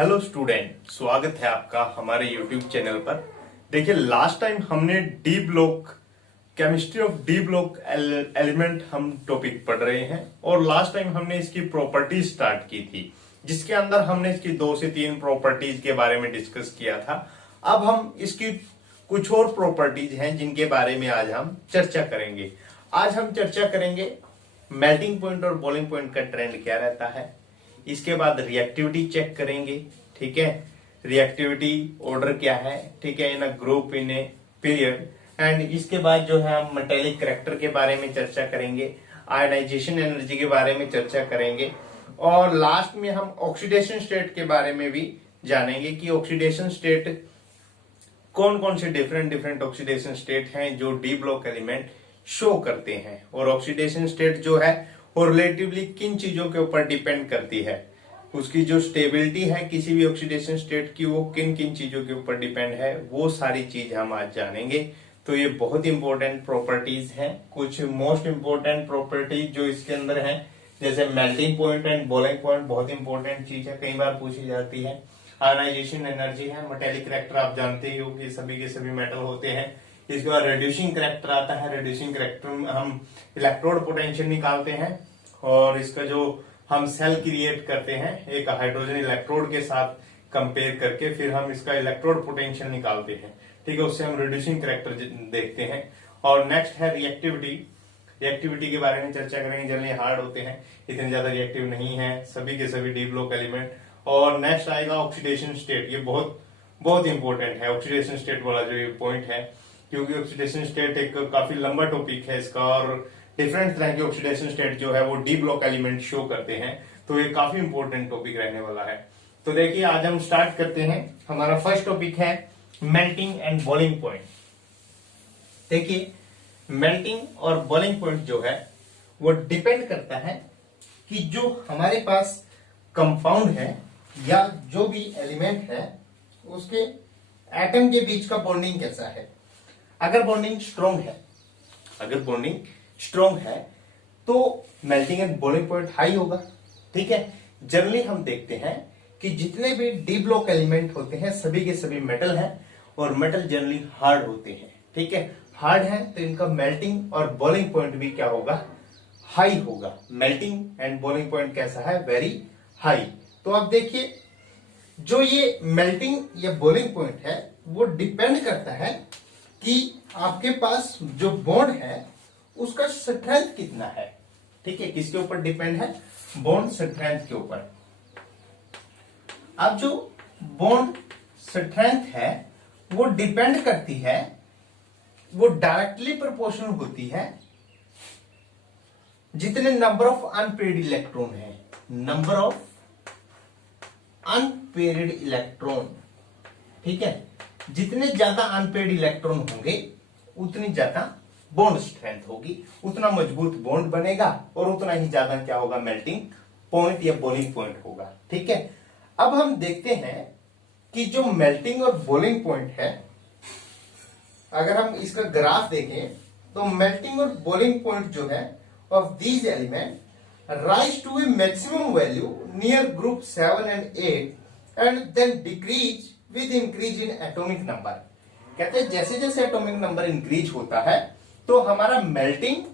Hello student, स्वागत है आपका हमारे यूट्यूब चैनल पर। देखिए, लास्ट टाइम हमने D block chemistry of d block element हम टॉपिक पढ़ रहे हैं और लास्ट टाइम हमने इसकी प्रॉपर्टीज स्टार्ट की थी, जिसके अंदर हमने इसकी 2 से 3 प्रॉपर्टीज के बारे में डिस्कस किया था। अब हम इसकी कुछ और प्रॉपर्टीज हैं जिनके बारे में आज हम चर्चा करेंगे। आज हम चर्चा करेंगे मेल्टिंग पॉइंट और बॉइलिंग पॉइंट का ट्रेंड क्या रहता है। इसके बाद रिएक्टिविटी चेक करेंगे, ठीक है। रिएक्टिविटी ऑर्डर क्या है, ठीक है, in a group in a period. And इसके बाद जो है हम मेटेलिक करैक्टर के बारे में चर्चा करेंगे, आयनाइजेशन एनर्जी के बारे में चर्चा करेंगे और लास्ट में हम ऑक्सीडेशन स्टेट के बारे में भी जानेंगे कि ऑक्सीडेशन स्टेट कौन कौन से डिफरेंट ऑक्सीडेशन स्टेट हैं जो डी ब्लॉक एलिमेंट शो करते हैं, और ऑक्सीडेशन स्टेट जो है वो रिलेटिवली किन चीजों के ऊपर डिपेंड करती है। उसकी जो स्टेबिलिटी है किसी भी ऑक्सीडेशन स्टेट की, वो किन किन चीजों के ऊपर डिपेंड है, वो सारी चीज हम आज जानेंगे। तो ये बहुत इंपॉर्टेंट प्रॉपर्टीज हैं। कुछ मोस्ट इंपॉर्टेंट प्रॉपर्टीज जो इसके अंदर हैं, जैसे melting point and boiling point, बहुत इंपॉर्टेंट चीज है, कई बार पूछी जाती है। आयनाइजेशन एनर्जी है, मेटेलिक करैक्टर आप जानते ही हो कि सभी के सभी मेटल होते हैं। इसके बाद रिड्यूसिंग करैक्टर आता है। रिड्यूसिंग करैक्टर में हम इलेक्ट्रोड पोटेंशियल निकालते हैं और इसका जो हम सेल क्रिएट करते हैं एक हाइड्रोजन इलेक्ट्रोड के साथ कंपेयर करके, फिर हम इसका इलेक्ट्रोड पोटेंशियल निकालते हैं, ठीक है। उससे हम रिड्यूसिंग करैक्टर देखते हैं। और नेक्स्ट है रिएक्टिविटी। रिएक्टिविटी के बारे में चर्चा करेंगे। जनरली हार्ड होते हैं, इतने ज्यादा रिएक्टिव नहीं है सभी के सभी डी ब्लॉक एलिमेंट। और नेक्स्ट आएगा ऑक्सीडेशन स्टेट। ये बहुत इंपॉर्टेंट है ऑक्सीडेशन स्टेट वाला जो ये पॉइंट है, क्योंकि ऑक्सीडेशन स्टेट एक काफी लंबा टॉपिक है इसका और डिफरेंट तरह के ऑक्सीडेशन स्टेट जो है वो डी ब्लॉक एलिमेंट शो करते हैं। तो ये काफी इंपॉर्टेंट टॉपिक रहने वाला है। तो देखिए, आज हम स्टार्ट करते हैं। हमारा फर्स्ट टॉपिक है मेल्टिंग एंड बॉइलिंग पॉइंट। देखिए, मेल्टिंग और बॉइलिंग पॉइंट जो है वो डिपेंड करता है कि जो हमारे पास कंपाउंड है या जो भी एलिमेंट है उसके एटम के बीच का बॉन्डिंग कैसा है। अगर बॉन्डिंग स्ट्रॉन्ग है तो melting and boiling point high होगा, ठीक है। जनरली हम देखते हैं कि जितने भी डी ब्लॉक एलिमेंट होते हैं सभी के सभी मेटल हैं और मेटल जनरली हार्ड होते हैं, ठीक है। हार्ड है तो इनका मेल्टिंग और बॉइलिंग पॉइंट भी क्या होगा, हाई होगा। मेल्टिंग एंड बॉइलिंग पॉइंट कैसा है, वेरी हाई। तो अब देखिए, जो ये मेल्टिंग या बॉइलिंग पॉइंट है वो डिपेंड करता है कि आपके पास जो बॉन्ड है उसका स्ट्रेंथ कितना है, ठीक है। किसके ऊपर डिपेंड है, बॉन्ड स्ट्रेंथ के ऊपर। अब जो बॉन्ड स्ट्रेंथ है वो डिपेंड करती है, वो डायरेक्टली प्रोपोर्शनल होती है जितने नंबर ऑफ अनपेयर्ड इलेक्ट्रॉन है। नंबर ऑफ अनपेयर्ड इलेक्ट्रॉन, ठीक है। जितने ज्यादा अनपेयर्ड इलेक्ट्रॉन होंगे उतनी ज्यादा बॉन्ड स्ट्रेंथ होगी, उतना मजबूत बॉन्ड बनेगा और उतना ही ज्यादा क्या होगा, मेल्टिंग पॉइंट या बॉइलिंग पॉइंट होगा, ठीक है। अब हम देखते हैं कि जो मेल्टिंग और बॉइलिंग पॉइंट है, अगर हम इसका ग्राफ देखें तो मेल्टिंग और बॉइलिंग पॉइंट जो है of these element rise to a maximum value near group 7 and 8 and then decrease with increase in atomic number. कहते हैं जैसे जैसे एटॉमिक नंबर इंक्रीज होता है तो हमारा मेल्टिंग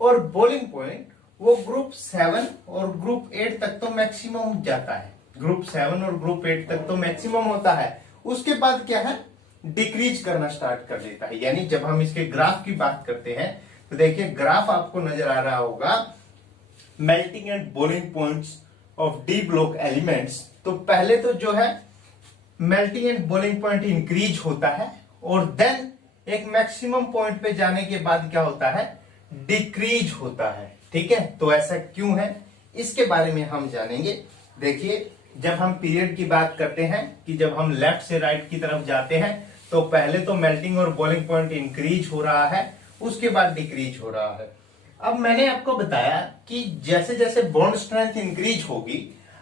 और बॉइलिंग पॉइंट वो ग्रुप 7 और ग्रुप 8 तक तो मैक्सिमम जाता है। ग्रुप 7 और ग्रुप 8 तक तो मैक्सिमम होता है, उसके बाद क्या है, डिक्रीज करना स्टार्ट कर देता है। यानी जब हम इसके ग्राफ की बात करते हैं तो देखिए, ग्राफ आपको नजर आ रहा होगा melting and boiling points of d block elements. तो पहले तो जो है melting and boiling point increase होता है और देन एक मैक्सिमम पॉइंट पे जाने के बाद क्या होता है, डिक्रीज होता है, ठीक है। तो ऐसा क्यों है, इसके बारे में हम जानेंगे। देखिए, जब हम पीरियड की बात करते हैं कि जब हम लेफ्ट से राइट की तरफ जाते हैं तो पहले तो मेल्टिंग और बॉइलिंग पॉइंट इंक्रीज हो रहा है, उसके बाद डिक्रीज हो रहा है। अब मैंने आपको बताया कि जैसे जैसे बॉन्ड स्ट्रेंथ इंक्रीज होगी,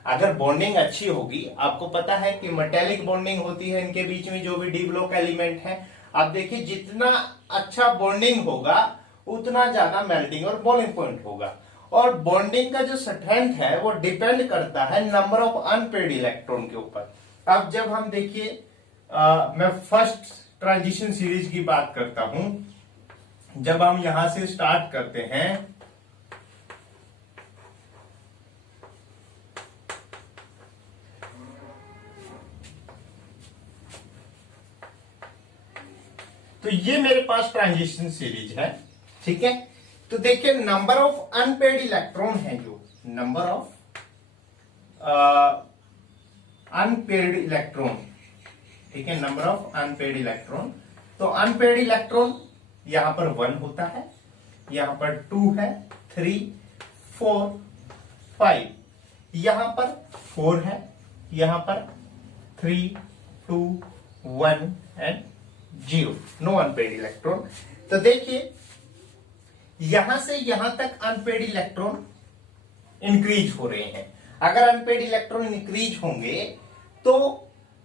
अगर बॉन्डिंग अच्छी होगी, आपको पता है कि मेटेलिक बॉन्डिंग होती है इनके बीच में जो भी डी ब्लॉक एलिमेंट है। अब देखिए, जितना अच्छा बॉन्डिंग होगा उतना ज्यादा मेल्टिंग और बॉइलिंग पॉइंट होगा। और बॉन्डिंग का जो स्ट्रेंथ है वो डिपेंड करता है नंबर ऑफ अनपेयर्ड इलेक्ट्रॉन के ऊपर। अब जब हम देखिए मैं फर्स्ट ट्रांजिशन सीरीज की बात करता हूं, जब हम यहां से स्टार्ट करते हैं तो ये मेरे पास ट्रांजिशन सीरीज है, ठीक है। तो देखिए नंबर ऑफ अनपेड इलेक्ट्रॉन है, जो नंबर ऑफ अनपेड इलेक्ट्रॉन, ठीक है, नंबर ऑफ अनपेड इलेक्ट्रॉन। तो अनपेड इलेक्ट्रॉन यहां पर 1 होता है, यहां पर 2 है, 3, 4, 5, यहां पर 4 है, यहां पर 3, 2, 1 एंड 0, नो अनपेड इलेक्ट्रॉन। तो देखिए यहां से यहां तक अनपेड इलेक्ट्रॉन इंक्रीज हो रहे हैं। अगर अनपेड इलेक्ट्रॉन इंक्रीज होंगे तो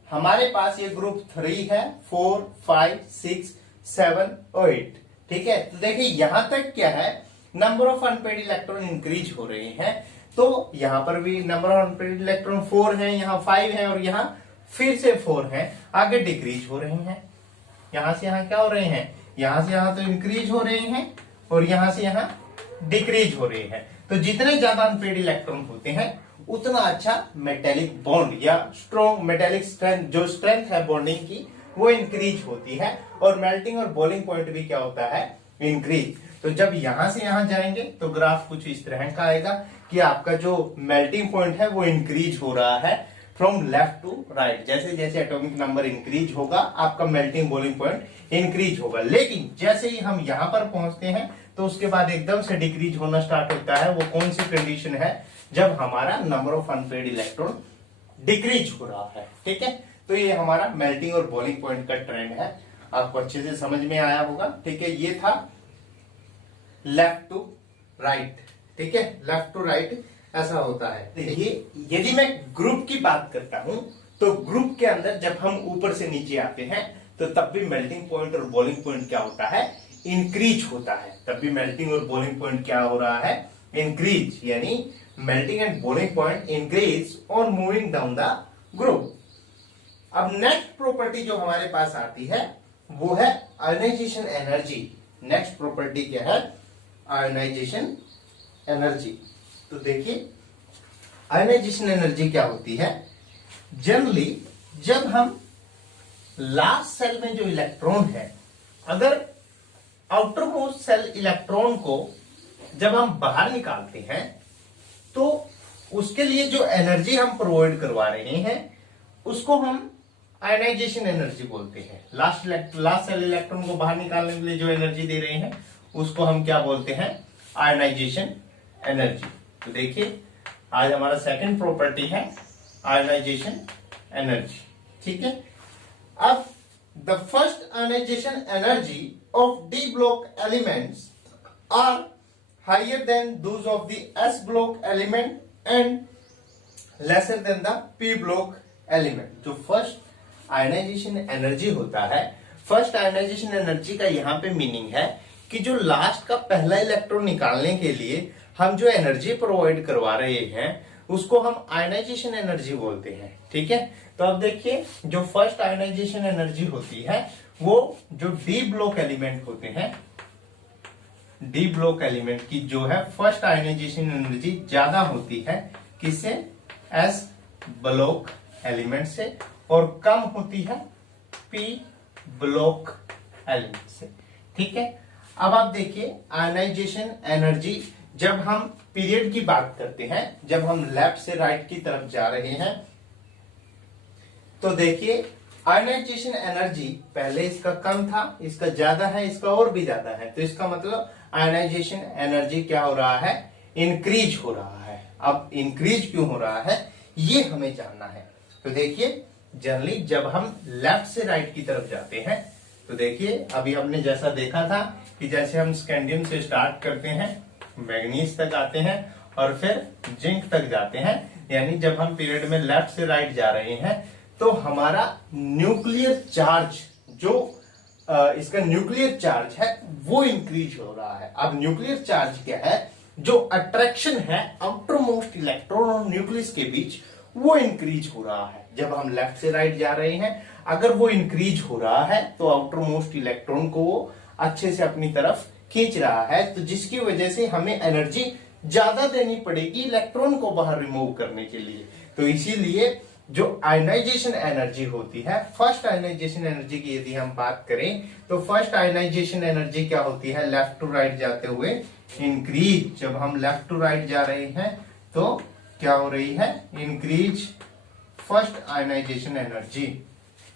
हमारे पास ये ग्रुप 3 है, 4, 5, 6, 7, 8, ठीक है। तो देखिए यहां तक क्या है, number of unpaired electron increase हो रहे हैं। तो यहां पर भी नंबर ऑफ अनपेड इलेक्ट्रॉन 4 है, यहां 5 है और यहां फिर से 4 है, आगे डिक्रीज हो रहे हैं। यहां से यहां क्या हो रहे हैं, यहां से यहां तो इंक्रीज हो रहे हैं और यहां से यहां डिक्रीज हो रहे हैं। तो जितने ज्यादा अनपेड इलेक्ट्रॉन होते हैं उतना अच्छा मेटेलिक बॉन्ड या स्ट्रॉन्ग मेटेलिक स्ट्रेंथ, जो स्ट्रेंथ है बॉन्डिंग की, वो इंक्रीज होती है और मेल्टिंग और बॉइलिंग पॉइंट भी क्या होता है, इंक्रीज। तो जब यहां से यहां जाएंगे तो ग्राफ कुछ इस तरह का आएगा कि आपका जो मेल्टिंग पॉइंट है वो इंक्रीज हो रहा है फ्रॉम लेफ्ट टू राइट। जैसे जैसे एटॉमिक नंबर इंक्रीज होगा आपका मेल्टिंग बॉइलिंग पॉइंट इंक्रीज होगा। लेकिन जैसे ही हम यहां पर पहुंचते हैं तो उसके बाद एकदम से डिक्रीज होना स्टार्ट होता है। वो कौन सी कंडीशन है, जब हमारा number of unpaired electron decrease हो रहा है, ठीक है। तो ये हमारा मेल्टिंग और बॉइलिंग पॉइंट का ट्रेंड है, आपको अच्छे से समझ में आया होगा, ठीक है। ये था लेफ्ट टू राइट, ठीक है, लेफ्ट टू राइट ऐसा होता है। देखिए यदि मैं ग्रुप की बात करता हूं तो ग्रुप के अंदर जब हम ऊपर से नीचे आते हैं तो तब भी मेल्टिंग पॉइंट और बॉइलिंग पॉइंट क्या होता है, इंक्रीज होता है। तब भी मेल्टिंग और बॉइलिंग पॉइंट क्या हो रहा है, इंक्रीज, यानी melting and boiling point increase on moving down the group. अब नेक्स्ट प्रॉपर्टी जो हमारे पास आती है वो है आयोनाइजेशन एनर्जी। नेक्स्ट प्रॉपर्टी क्या है, आयोनाइजेशन एनर्जी। तो देखिए आयोनाइजेशन एनर्जी क्या होती है, जनरली जब हम लास्ट सेल में जो इलेक्ट्रॉन है, अगर आउटर मोस्ट सेल इलेक्ट्रॉन को जब हम बाहर निकालते हैं तो उसके लिए जो एनर्जी हम प्रोवाइड करवा रहे हैं उसको हम आयोनाइजेशन एनर्जी बोलते हैं। लास्ट सेल इलेक्ट्रॉन को बाहर निकालने के लिए जो एनर्जी दे रहे हैं उसको हम क्या बोलते हैं, आयोनाइजेशन एनर्जी। तो देखिए आज हमारा सेकंड प्रॉपर्टी है आयोनाइजेशन एनर्जी, ठीक है। अब the first ionisation energy of d block elements are higher than those of the s block element and lesser than the p block element. जो फर्स्ट आयोनाइजेशन एनर्जी होता है, first ionisation energy का यहां पे meaning है कि जो last का पहला इलेक्ट्रॉन निकालने के लिए हम जो एनर्जी प्रोवाइड करवा रहे हैं उसको हम आयोनाइजेशन एनर्जी बोलते हैं, ठीक है। तो अब देखिए जो फर्स्ट आयोनाइजेशन एनर्जी होती है वो जो डी ब्लॉक एलिमेंट होते हैं, डी ब्लॉक एलिमेंट की जो है फर्स्ट आयोनाइजेशन एनर्जी ज्यादा होती है किससे, एस ब्लॉक एलिमेंट से, और कम होती है पी ब्लॉक एलिमेंट से, ठीक है। अब आप देखिए आयोनाइजेशन एनर्जी जब हम पीरियड की बात करते हैं, जब हम लेफ्ट से राइट की तरफ जा रहे हैं तो देखिए आयोनाइजेशन एनर्जी पहले इसका कम था, इसका ज्यादा है, इसका और भी ज्यादा है। तो इसका मतलब आयोनाइजेशन एनर्जी क्या हो रहा है, इंक्रीज हो रहा है। अब इंक्रीज क्यों हो रहा है ये हमें जानना है। तो देखिए जनरली जब हम लेफ्ट से राइट की तरफ जाते हैं तो देखिए अभी हमने जैसा देखा था कि जैसे हम स्कैंडियम से स्टार्ट करते हैं, मैग्नीज तक आते हैं और फिर जिंक तक जाते हैं, यानी जब हम पीरियड में लेफ्ट से राइट जा रहे हैं तो हमारा न्यूक्लियर चार्ज जो इसका न्यूक्लियर चार्ज है वो इंक्रीज हो रहा है। अब न्यूक्लियर चार्ज क्या है, जो अट्रैक्शन है आउटर मोस्ट इलेक्ट्रॉन और न्यूक्लियस के बीच वो इंक्रीज हो रहा है। जब हम लेफ्ट से राइट जा रहे हैं, अगर वो इंक्रीज हो रहा है तो आउटर मोस्ट इलेक्ट्रॉन को वो अच्छे से अपनी तरफ खींच रहा है, तो जिसकी वजह से हमें एनर्जी ज्यादा देनी पड़ेगी इलेक्ट्रॉन को बाहर रिमूव करने के लिए। तो इसीलिए जो आयनाइजेशन एनर्जी होती है, फर्स्ट आयनाइजेशन एनर्जी की यदि हम बात करें तो फर्स्ट आयनाइजेशन एनर्जी क्या होती है, लेफ्ट टू राइट जाते हुए इंक्रीज। जब हम लेफ्ट टू राइट जा रहे हैं तो क्या हो रही है, इंक्रीज फर्स्ट आयनाइजेशन एनर्जी।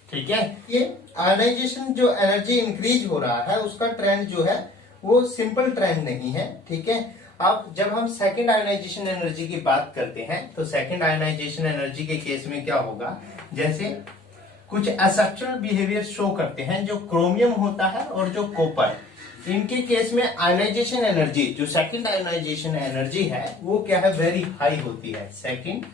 ठीक है, ये आयनाइजेशन जो एनर्जी इंक्रीज हो रहा है उसका ट्रेंड जो है वो सिंपल ट्रेंड नहीं है। ठीक है, अब जब हम सेकंड आयनाइजेशन एनर्जी की बात करते हैं तो सेकंड आयनाइजेशन एनर्जी के केस में क्या होगा, जैसे कुछ एक्सेप्शनल बिहेवियर शो करते हैं, जो क्रोमियम होता है और जो कॉपर, इनके केस में आयनाइजेशन एनर्जी, जो सेकंड आयनाइजेशन एनर्जी है वो क्या है, वेरी हाई होती है, सेकंड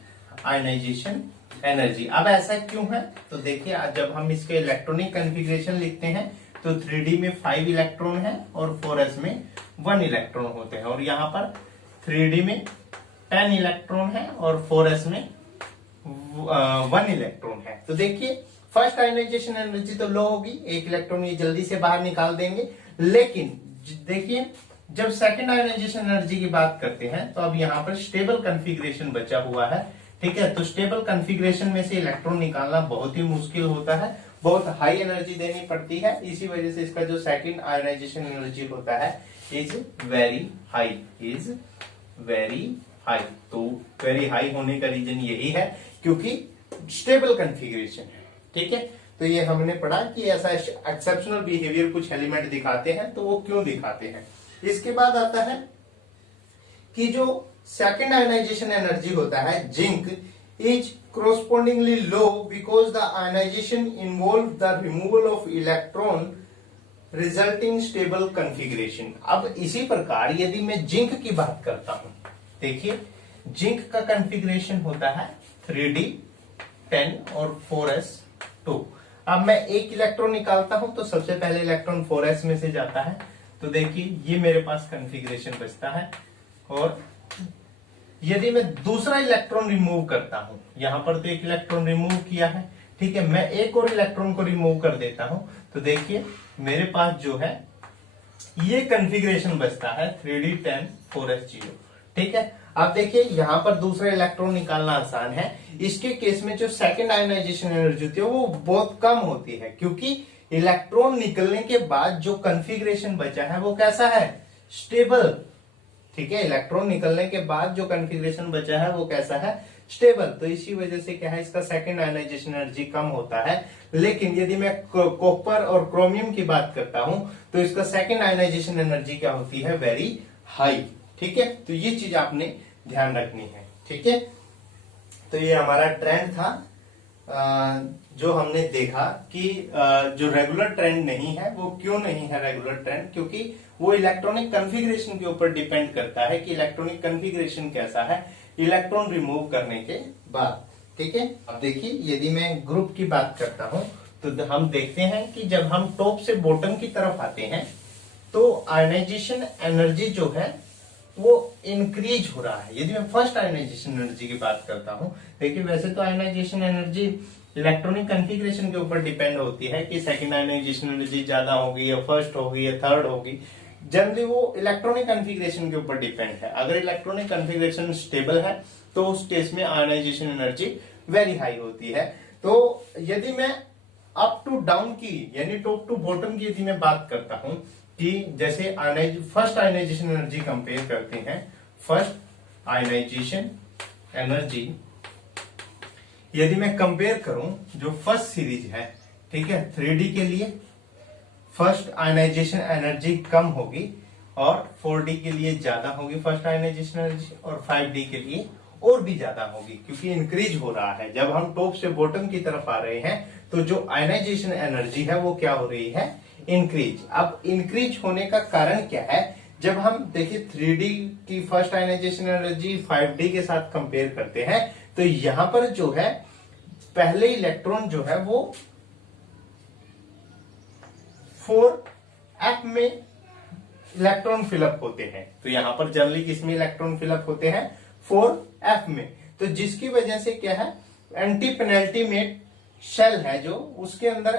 आयनाइजेशन एनर्जी। अब ऐसा क्यों है, तो देखिए जब हम इसके इलेक्ट्रॉनिक कॉन्फ़िगरेशन लिखते हैं तो 3D में 5 इलेक्ट्रॉन है और 4s में 1 इलेक्ट्रॉन होते हैं, और यहाँ पर 3D में 10 इलेक्ट्रॉन है और 4s में 1 इलेक्ट्रॉन है। तो देखिए फर्स्ट आयनाइजेशन एनर्जी तो लो होगी, 1 इलेक्ट्रॉन ये जल्दी से बाहर निकाल देंगे, लेकिन देखिए जब सेकंड आयनाइजेशन एनर्जी की बात करते हैं तो अब यहाँ पर स्टेबल कॉन्फ़िगरेशन बचा हुआ है। ठीक है, तो स्टेबल कॉन्फ़िगरेशन में से इलेक्ट्रॉन निकालना बहुत ही मुश्किल होता है, बहुत हाई एनर्जी देनी पड़ती है, इसी वजह से इसका जो सेकंड आयनाइजेशन एनर्जी होता है is very high, is very high. तो वेरी हाई होने का रीजन यही है क्योंकि स्टेबल कॉन्फ़िगरेशन है। ठीक है, तो ये हमने पढ़ा कि ऐसा एक्सेप्शनल बिहेवियर कुछ एलिमेंट दिखाते हैं, तो वो क्यों दिखाते हैं। इसके बाद आता है कि जो सेकंड आयनाइजेशन एनर्जी होता है zinc is correspondingly low because the ionization involved the removal of electron resulting stable configuration। अब इसी प्रकार यदि मैं जिंक की बात करता हूं, देखिए जिंक का कॉन्फ़िगरेशन होता है 3D 10 और 4s2। अब मैं एक इलेक्ट्रॉन निकालता हूं तो सबसे पहले इलेक्ट्रॉन 4s में से जाता है, तो देखिए ये मेरे पास कॉन्फ़िगरेशन बचता है, और यदि मैं दूसरा इलेक्ट्रॉन रिमूव करता हूं, यहां पर तो एक इलेक्ट्रॉन रिमूव किया है, ठीक है, मैं एक और इलेक्ट्रॉन को रिमूव कर देता हूं, तो देखिए मेरे पास जो है ये कॉन्फ़िगरेशन बचता है 3D 10 4s0। ठीक है, अब देखिए यहां पर दूसरा इलेक्ट्रॉन निकालना आसान है, इसके केस में जो सेकंड आयनाइजेशन एनर्जी होती है वो बहुत कम होती है, क्योंकि इलेक्ट्रॉन निकलने के बाद जो कॉन्फ़िगरेशन बचा है वो कैसा है, स्टेबल। ठीक है, इलेक्ट्रॉन निकलने के बाद जो कॉन्फ़िगरेशन बचा है वो कैसा है, स्टेबल। तो इसी वजह से क्या है, इसका सेकंड आयनाइजेशन एनर्जी कम होता है। लेकिन यदि मैं कॉपर और क्रोमियम की बात करता हूं तो इसका सेकंड आयनाइजेशन एनर्जी क्या होती है, वेरी हाई। ठीक है, तो ये चीज आपने ध्यान रखनी है। ठीक है, तो ये हमारा ट्रेंड था जो हमने देखा कि जो रेगुलर ट्रेंड नहीं है वो क्यों नहीं है रेगुलर ट्रेंड, क्योंकि वो इलेक्ट्रॉनिक कॉन्फ़िगरेशन के ऊपर डिपेंड करता है कि इलेक्ट्रॉनिक कॉन्फ़िगरेशन कैसा है इलेक्ट्रॉन रिमूव करने के बाद। ठीक है, अब देखिए यदि मैं ग्रुप की बात करता हूं तो हम देखते हैं कि जब हम टॉप से बॉटम की तरफ आते हैं तो आयनाइजेशन एनर्जी जो है वो इंक्रीज हो रहा है। यदि मैं फर्स्ट आयनाइजेशन एनर्जी की बात करता हूं, देखिए वैसे तो आयनाइजेशन एनर्जी इलेक्ट्रॉनिक कॉन्फ़िगरेशन के ऊपर डिपेंड होती है कि सेकंड आयनाइजेशन एनर्जी ज्यादा होगी या फर्स्ट होगी या थर्ड होगी, जनरली वो इलेक्ट्रॉनिक कॉन्फ़िगरेशन के ऊपर डिपेंड है। अगर इलेक्ट्रॉनिक कॉन्फ़िगरेशन स्टेबल है तो उस केस में आयनाइजेशन एनर्जी वेरी हाई होती है। तो यदि मैं अप टू डाउन की यानी टॉप टू बॉटम की यदि मैं बात करता हूं कि जैसे फर्स्ट आयनाइजेशन एनर्जी कंपेयर करते हैं, फर्स्ट आयनाइजेशन एनर्जी यदि मैं कंपेयर करूं जो फर्स्ट सीरीज है, ठीक है, 3D के लिए फर्स्ट आयनाइजेशन एनर्जी कम होगी और 4D के लिए ज्यादा होगी फर्स्ट आयनाइजेशन एनर्जी, और 5D के लिए और भी ज्यादा होगी क्योंकि इंक्रीज हो रहा है। जब हम टॉप से बॉटम की तरफ आ रहे हैं तो जो आयनाइजेशन एनर्जी है वो क्या हो रही है, इंक्रीज। अब इंक्रीज होने का कारण क्या है, जब हम देखिए 3D की फर्स्ट आयनाइजेशन एनर्जी 5D के साथ कंपेयर करते हैं तो यहां पर जो है पहले इलेक्ट्रॉन जो है वो 4f में इलेक्ट्रॉन फिलअप होते हैं। तो यहां पर जनरली किसमें इलेक्ट्रॉन फिलअप होते हैं, 4f में। तो जिसकी वजह से क्या है एंटी पेनल्टीमेट शेल है जो उसके अंदर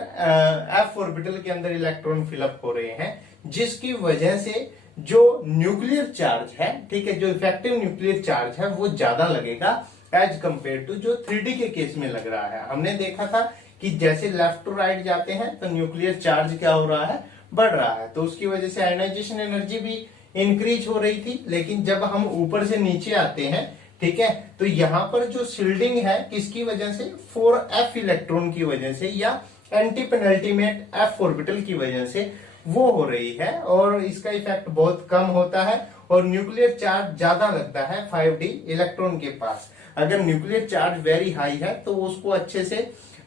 एफ ऑर्बिटल के अंदर इलेक्ट्रॉन फिलअप हो रहे हैं, जिसकी वजह से जो न्यूक्लियर चार्ज है, ठीक है, जो इफेक्टिव न्यूक्लियर चार्ज है वो ज्यादा लगेगा एज कंपेयर टू जो 3D के केस में लग रहा है। हमने देखा था कि जैसे लेफ्ट टू राइट जाते हैं तो न्यूक्लियर चार्ज क्या हो रहा है, बढ़ रहा है, तो उसकी वजह से आयनाइजेशन एनर्जी भी इंक्रीज हो रही थी। लेकिन जब हम ऊपर से नीचे आते हैं, ठीक है, तो यहाँ पर जो शिल्डिंग है किसकी वजह से, 4f इलेक्ट्रॉन की वजह से या एंटी पेनल्टीमेट f ऑर्बिटल की वजह से वो हो रही है, और इसका इफेक्ट बहुत कम होता है और न्यूक्लियर चार्ज ज्यादा लगता है 5d इलेक्ट्रॉन के पास। अगर न्यूक्लियर चार्ज वेरी हाई है तो उसको अच्छे से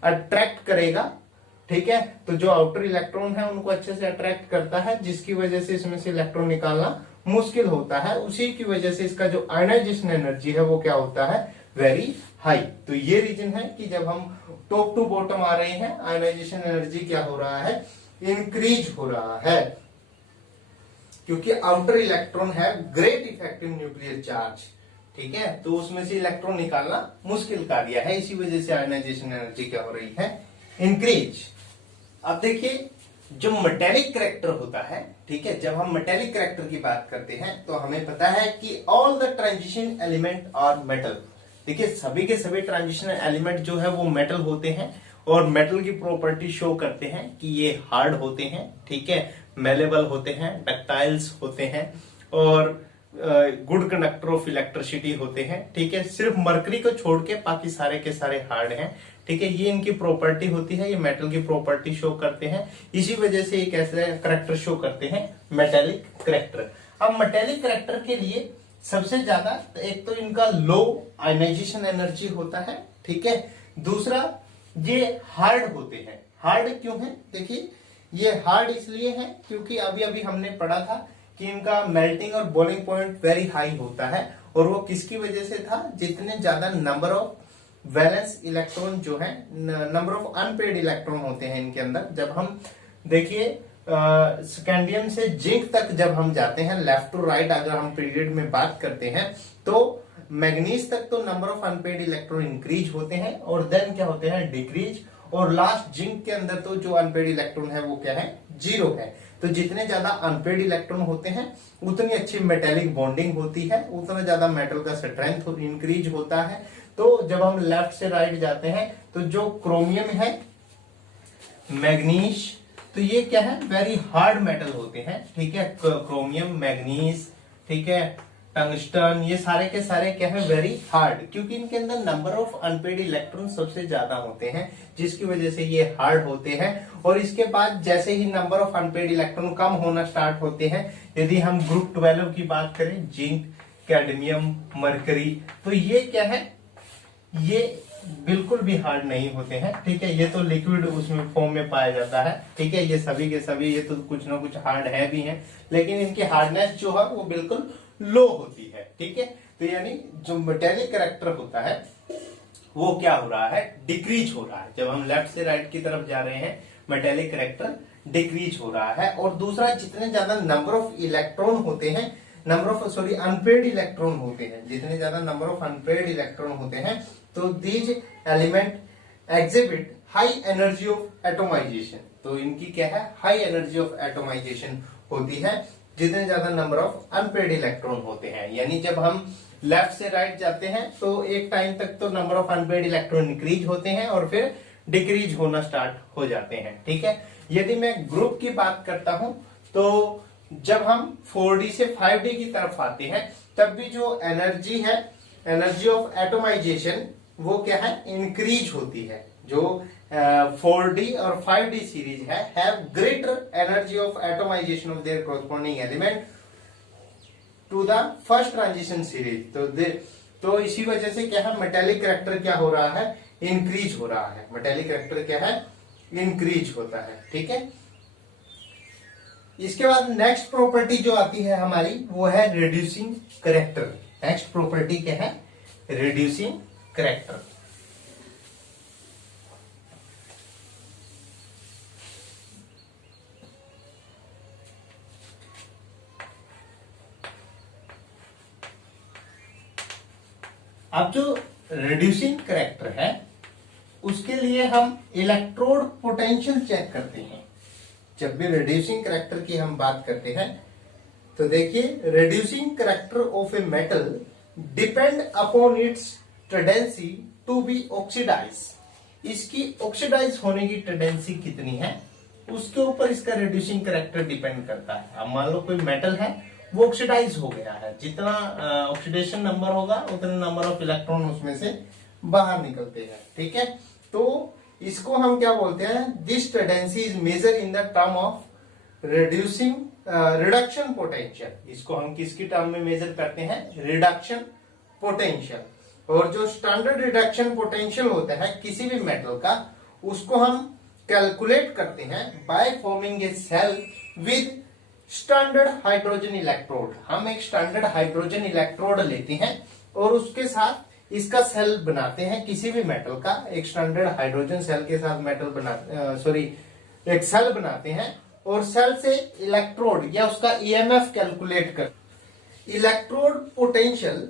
अट्रैक्ट करेगा, ठीक है, तो जो आउटर इलेक्ट्रॉन है उनको अच्छे से अट्रैक्ट करता है, जिसकी वजह से इसमें से इलेक्ट्रॉन निकालना मुश्किल होता है। उसी की वजह से इसका जो आयनाइजेशन एनर्जी है वो क्या होता है, वेरी हाई। तो ये रीजन है कि जब हम टॉप टू बॉटम आ रहे हैं आयनाइजेशन एनर्जी क्या हो रहा है, इंक्रीज हो रहा है, क्योंकि आउटर इलेक्ट्रॉन है ग्रेट इफेक्टिव न्यूक्लियर चार्ज, ठीक है, तो उसमें से इलेक्ट्रॉन निकालना मुश्किल कार्य है, इसी वजह से आयनाइजेशन एनर्जी क्या हो रही है, इंक्रीज। अब देखिए जो मेटेलिक करैक्टर होता है, ठीक है, जब हम मेटेलिक करैक्टर की बात करते हैं तो हमें पता है कि all the transition element are metal. देखिए सभी के सभी ट्रांजिशन एलिमेंट जो है वो मेटल होते हैं, और मेटल की प्रॉपर्टी शो करते हैं कि ये हार्ड होते हैं, ठीक है, मेलेबल होते हैं, डक्टाइल्स होते हैं, और गुड कंडक्टर ऑफ इलेक्ट्रिसिटी होते हैं, ठीक है, सिर्फ मरकरी को छोड़ के बाकी सारे के सारे हार्ड हैं, ठीक है, ये इनकी प्रॉपर्टी होती है, ये मेटल की प्रॉपर्टी शो करते हैं, इसी वजह से एक ऐसे करैक्टर शो करते हैं मेटेलिक करैक्टर। अब मेटेलिक करैक्टर के लिए सबसे ज्यादा एक तो इनका लो आयनाइजेशन एनर्जी होता है, ठीक है, दूसरा ये हार्ड होते हैं। हार्ड क्यों है, देखिए ये हार्ड इसलिए है क्योंकि अभी अभी हमने पढ़ा था कि इनका मेल्टिंग और बॉइलिंग पॉइंट वेरी हाई होता है, और वो किसकी वजह से था, जितने ज्यादा नंबर ऑफ वैलेंस इलेक्ट्रॉन जो है, नंबर ऑफ अनपेड इलेक्ट्रॉन होते हैं इनके अंदर। जब हम देखिए स्कैंडियम से जिंक तक जब हम जाते हैं, लेफ्ट टू राइट अगर हम पीरियड में बात करते हैं, तो मैग्नीज तक तो number of unpaired electron increase होते हैं और देन क्या होते हैं, डिक्रीज, और लास्ट जिंक के अंदर तो जो अनपेड इलेक्ट्रॉन है वो क्या है, 0 है। तो जितने ज्यादा अनपेड इलेक्ट्रॉन होते हैं उतनी अच्छी मेटेलिक बॉन्डिंग होती है, उतना ज्यादा मेटल का स्ट्रेंथ इंक्रीज होता है। तो जब हम लेफ्ट से राइट जाते हैं तो जो क्रोमियम है, मैग्नीज, तो ये क्या है, वेरी हार्ड मेटल होते हैं, ठीक है, क्रोमियम, मैग्नीज, ठीक है, टंगस्टन, ये सारे के सारे क्या है, वेरी हार्ड, क्योंकि इनके अंदर नंबर ऑफ अनपेड इलेक्ट्रॉन सबसे ज्यादा होते हैं, जिसकी वजह से ये हार्ड होते हैं। और इसके बाद जैसे ही नंबर ऑफ अनपेड इलेक्ट्रॉन कम होना स्टार्ट होते हैं, यदि हम ग्रुप 12 की बात करें, जिंक, कैडमियम, मरकरी, तो ये क्या है, ये बिल्कुल भी हार्ड नहीं होते हैं, ठीक है, ये तो लिक्विड उसमें फॉर्म में पाया जाता है, ठीक है, ये सभी के सभी ये तो कुछ ना कुछ हार्ड है भी हैं, लेकिन इनकी हार्डनेस जो है वो बिल्कुल लो होती है, ठीक है। तो यानी जो मेटेलिक करैक्टर होता है वो क्या हो रहा है, डिक्रीज हो रहा है। जब हम लेफ्ट से राइट की तरफ जा रहे हैं मेटेलिक करैक्टर डिक्रीज हो रहा है। और दूसरा, जितने ज्यादा नंबर ऑफ इलेक्ट्रॉन होते हैं, अनपेड इलेक्ट्रॉन होते हैं, जितने ज्यादा नंबर ऑफ अनपेड इलेक्ट्रॉन होते हैं, तो these element exhibit high energy of atomisation. तो इनकी क्या है, हाई एनर्जी ऑफ एटोमाइजेशन होती है जितने ज्यादा नंबर ऑफ अनपेड इलेक्ट्रॉन होते हैं। यानी जब हम लेफ्ट से राइट जाते हैं तो एक टाइम तक तो number of unpaired electron increase होते हैं और फिर डिक्रीज होना स्टार्ट हो जाते हैं, ठीक है। यदि मैं ग्रुप की बात करता हूं तो जब हम 4D से 5D की तरफ आते हैं तब भी जो एनर्जी है, एनर्जी ऑफ एटोमाइजेशन, वो क्या है, इंक्रीज होती है। जो 4D और 5D सीरीज है, have greater energy of atomisation of their corresponding element to the first transition series. तो इसी वजह से क्या है, मेटेलिक करैक्टर क्या हो रहा है, इंक्रीज हो रहा है। मेटेलिक करैक्टर क्या है, इंक्रीज होता है, ठीक है। इसके बाद नेक्स्ट प्रॉपर्टी जो आती है हमारी वो है रिड्यूसिंग करैक्टर। नेक्स्ट प्रॉपर्टी क्या है, रिड्यूसिंग करैक्टर। अब जो रिड्यूसिंग करैक्टर है, उसके लिए हम इलेक्ट्रोड पोटेंशियल चेक करते हैं। जब भी रिड्यूसिंग करैक्टर की हम बात करते हैं तो देखिए, reducing character of a metal depend upon its tendency to be oxidise. इसकी ऑक्सीडाइज होने की टेंडेंसी कितनी है उसके ऊपर इसका रिड्यूसिंग करैक्टर डिपेंड करता है। अब मान लो कोई मेटल है, वो ऑक्सीडाइज हो गया है, जितना ऑक्सीडेशन नंबर होगा उतने नंबर ऑफ इलेक्ट्रॉन उसमें से बाहर निकलते हैं। ठीक है, तो इसको हम क्या बोलते हैं, this tendency is measure in the term of reducing reduction potential. इसको हम किसकी टर्म में मेजर करते हैं, रिडक्शन पोटेंशियल। और जो स्टैंडर्ड रिडक्शन पोटेंशियल होता है किसी भी मेटल का, उसको हम कैलकुलेट करते हैं by forming a cell with standard hydrogen electrode. हम एक स्टैंडर्ड हाइड्रोजन इलेक्ट्रोड लेते हैं और उसके साथ इसका सेल बनाते हैं। किसी भी मेटल का एक स्टैंडर्ड हाइड्रोजन सेल के साथ एक सेल बनाते हैं और सेल से इलेक्ट्रोड या उसका ईएमएफ कैलकुलेट कर। इलेक्ट्रोड पोटेंशियल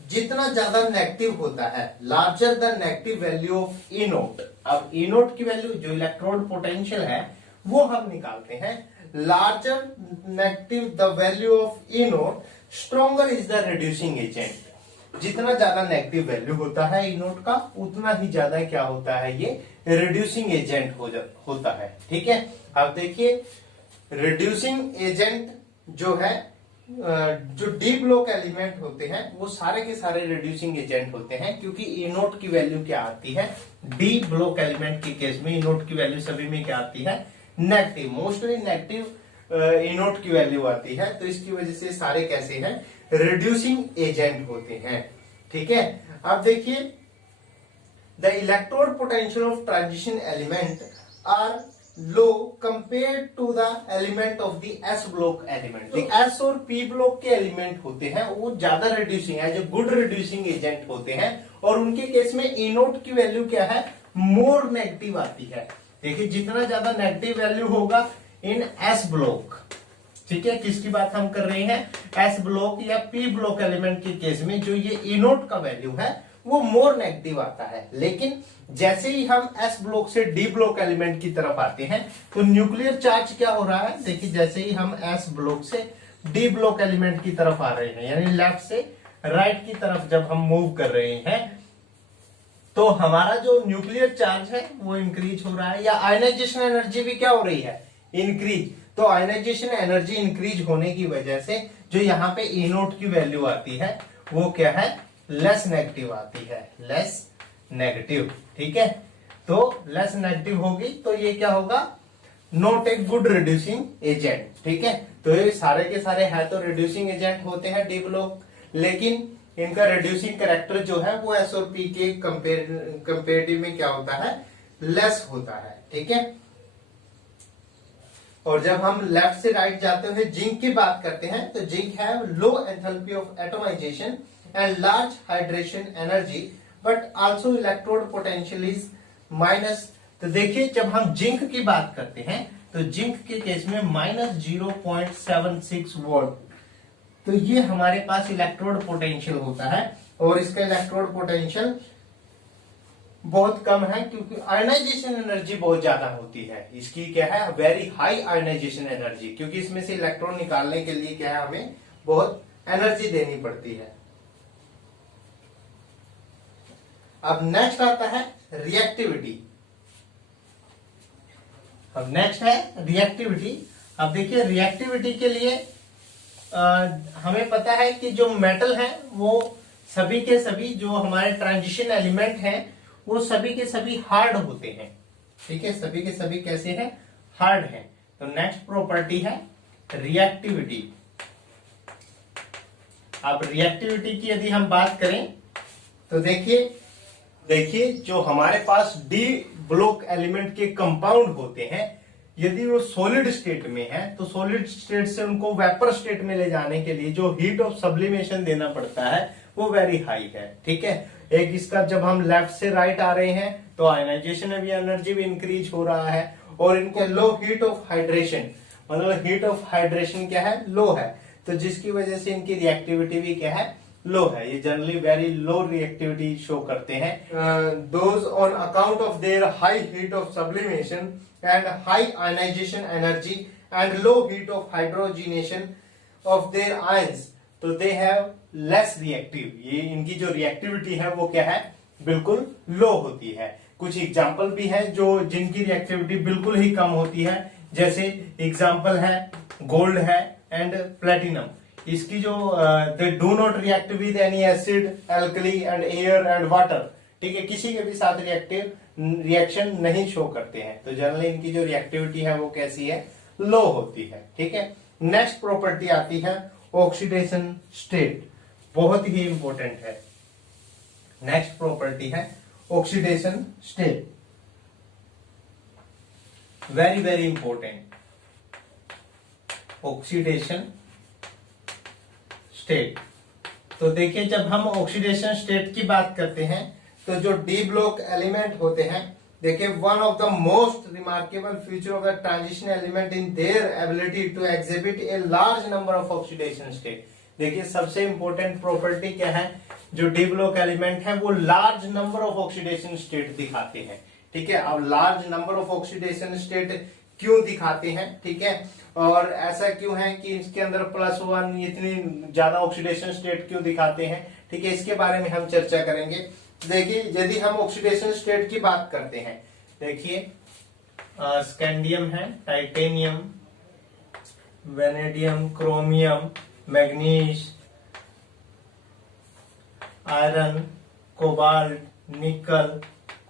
जितना ज्यादा नेगेटिव होता है, larger the negative value of E note. अब ई नोट की वैल्यू जो इलेक्ट्रोड पोटेंशियल है वो हम निकालते हैं। Larger negative the value of E note, stronger is the reducing agent. जितना ज्यादा नेगेटिव वैल्यू होता है ई नोट का, उतना ही ज्यादा क्या होता है, ये रिड्यूसिंग एजेंट होता है। ठीक है, अब देखिए, रिड्यूसिंग एजेंट जो है, जो डी ब्लॉक एलिमेंट होते हैं वो सारे के सारे रिड्यूसिंग एजेंट होते हैं, क्योंकि ई नोट की वैल्यू क्या आती है, डी ब्लॉक एलिमेंट के केस में ई नोट की वैल्यू सभी में क्या आती है, negative, mostly negative E note की वैल्यू आती है। तो इसकी वजह से सारे कैसे हैं, रिड्यूसिंग एजेंट होते हैं। ठीक है, अब देखिए, the electrode potential of transition element are low compare to the element of the s block element. S और पी ब्लॉक के एलिमेंट होते हैं वो ज्यादा रिड्यूसिंग है, जो गुड रिड्यूसिंग एजेंट होते हैं, और उनके केस में ई नोट की वैल्यू क्या है, मोर नेगेटिव आती है। देखिए, जितना ज्यादा नेगेटिव वैल्यू होगा इन एस ब्लॉक, ठीक है, किसकी बात हम कर रहे हैं, एस ब्लॉक या पी ब्लॉक एलिमेंट के केस में जो ये ई नोट का वैल्यू है वो मोर नेगेटिव आता है। लेकिन जैसे ही हम एस ब्लॉक से डी ब्लॉक एलिमेंट की तरफ आते हैं तो न्यूक्लियर चार्ज क्या हो रहा है, देखिए, जैसे ही हम एस ब्लॉक से डी ब्लॉक एलिमेंट की तरफ आ रहे हैं, यानी लेफ्ट से राइट की तरफ जब हम मूव कर रहे हैं, तो हमारा जो न्यूक्लियर चार्ज है वो इंक्रीज हो रहा है, या आयनाइजेशन एनर्जी भी क्या हो रही है, इंक्रीज। तो आयनाइजेशन एनर्जी इंक्रीज होने की वजह से जो यहाँ पे ई नोट की वैल्यू आती है वो क्या है, लेस नेगेटिव आती है, लेस नेगेटिव। ठीक है, तो लेस नेगेटिव होगी तो ये क्या होगा, not a good reducing agent. ठीक है, तो ये सारे के सारे है तो रिड्यूसिंग एजेंट होते हैं डी ब्लॉक, लेकिन इनका रिड्यूसिंग कैरेक्टर जो है वो एस और पी के कंपेरेटिव में क्या होता है, लेस होता है। ठीक है, और जब हम लेफ्ट से राइट जाते हुए जिंक की बात करते हैं तो जिंक है low enthalpy of atomization and large hydration energy, but also electrode potential is minus. तो देखिए, जब हम जिंक की बात करते हैं तो जिंक के केस में -0.76 वोल्ट, तो ये हमारे पास इलेक्ट्रोड पोटेंशियल होता है, और इसका इलेक्ट्रोड पोटेंशियल बहुत कम है क्योंकि आयनाइजेशन एनर्जी बहुत ज्यादा होती है। इसकी क्या है, वेरी हाई आयनाइजेशन एनर्जी, क्योंकि इसमें से इलेक्ट्रॉन निकालने के लिए क्या है, हमें बहुत एनर्जी देनी पड़ती है। अब नेक्स्ट आता है रिएक्टिविटी। अब नेक्स्ट है रिएक्टिविटी। अब देखिए, रिएक्टिविटी के लिए हमें पता है कि जो मेटल है वो सभी के सभी, जो हमारे ट्रांजिशन एलिमेंट हैं वो सभी के सभी हार्ड होते हैं। ठीक है, सभी के सभी कैसे हैं, हार्ड हैं। तो नेक्स्ट प्रॉपर्टी है रिएक्टिविटी। अब रिएक्टिविटी की यदि हम बात करें तो देखिए जो हमारे पास डी ब्लॉक एलिमेंट के कंपाउंड होते हैं, यदि वो सॉलिड स्टेट में है तो सॉलिड स्टेट से उनको वेपर स्टेट में ले जाने के लिए जो हीट ऑफ सब्लिमेशन देना पड़ता है वो वेरी हाई है। ठीक है, एक इसका जब हम लेफ्ट से राइट आ रहे हैं तो आयनाइजेशन एनर्जी भी इंक्रीज हो रहा है, और इनके लो हीट ऑफ हाइड्रेशन, मतलब हीट ऑफ हाइड्रेशन क्या है, लो है, तो जिसकी वजह से इनकी रिएक्टिविटी भी क्या है, लो है, ये generally very low reactivity show करते हैं। Those on account of their high heat of sublimation and high ionisation energy and low heat of hydrogenation of their ions, तो दे हैव लेस रिएक्टिव। ये इनकी जो reactivity है वो क्या है, बिल्कुल लो होती है। कुछ एग्जाम्पल भी है जो जिनकी रिएक्टिविटी बिल्कुल ही कम होती है, जैसे एग्जाम्पल है गोल्ड है एंड प्लेटिनम। इसकी जो they do not react with any acid, alkali and air and water, ठीक है, किसी के भी साथ रिएक्शन नहीं शो करते हैं। तो जनरली इनकी जो रिएक्टिविटी है वो कैसी है, लो होती है। ठीक है, नेक्स्ट प्रॉपर्टी आती है ऑक्सीडेशन स्टेट, बहुत ही इंपॉर्टेंट है। नेक्स्ट प्रॉपर्टी है oxidation state, very very important. Oxidation state, तो देखिए जब हम ऑक्सीडेशन स्टेट की बात करते हैं तो जो डी ब्लॉक एलिमेंट होते हैं, देखिए one of the most remarkable feature of the transition element in their ability to exhibit a large number of oxidation state. देखिए सबसे इंपॉर्टेंट प्रॉपर्टी क्या है, जो डी ब्लॉक एलिमेंट है वो large number of oxidation state दिखाते हैं। ठीक है, अब large number of oxidation state क्यों दिखाते हैं, ठीक है, और ऐसा क्यों है कि इसके अंदर +1 इतनी ज्यादा ऑक्सीडेशन स्टेट क्यों दिखाते हैं, ठीक है, इसके बारे में हम चर्चा करेंगे। देखिए यदि हम ऑक्सीडेशन स्टेट की बात करते हैं, देखिए स्कैंडियम है, titanium, vanadium, chromium, manganese, iron, cobalt, निकल,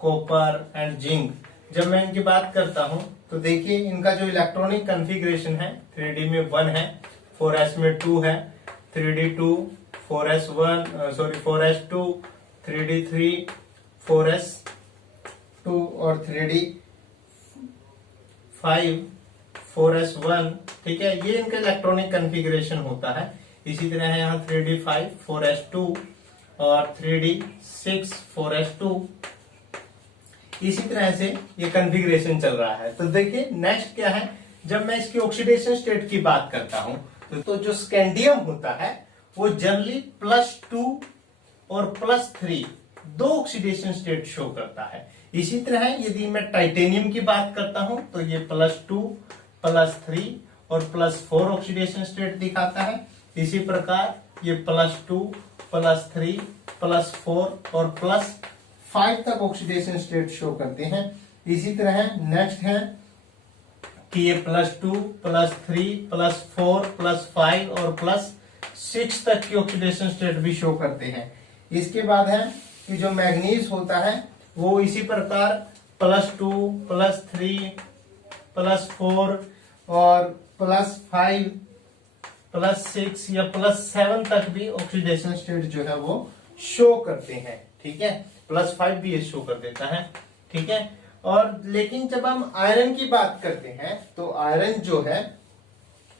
कॉपर एंड जिंक। जब मैं इनकी बात करता हूं तो देखिए इनका जो इलेक्ट्रॉनिक कॉन्फ़िगरेशन है 3d में 1 है, 4s में 2 है, 3d2, 4s2, 3d3, 4s2 और 3d5, 4s1। ठीक है, ये इनका इलेक्ट्रॉनिक कॉन्फ़िगरेशन होता है। इसी तरह है यहाँ 3d5, 4s2 और 3d6, 4s2। इसी तरह से ये कॉन्फ़िगरेशन चल रहा है। तो देखिए नेक्स्ट क्या है, जब मैं इसकी ऑक्सीडेशन स्टेट की बात करता हूं तो जो स्कैंडियम होता है वो जनरली +2 और +3 दो ऑक्सीडेशन स्टेट शो करता है। इसी तरह यदि मैं टाइटेनियम की बात करता हूं तो ये +2, +3 और +4 ऑक्सीडेशन स्टेट दिखाता है। इसी प्रकार ये +2, +3, +4 और +5 तक ऑक्सीडेशन स्टेट शो करते हैं। इसी तरह नेक्स्ट है कि ये +2, +3, +4, +5 और +6 तक की ऑक्सीडेशन स्टेट भी शो करते हैं। इसके बाद है कि जो मैग्नीज होता है वो इसी प्रकार +2, +3, +4 और +5, +6 या +7 तक भी ऑक्सीडेशन स्टेट जो है वो शो करते हैं। ठीक है, +5 भी ये शो कर देता है। ठीक है, और लेकिन जब हम आयरन की बात करते हैं तो आयरन जो है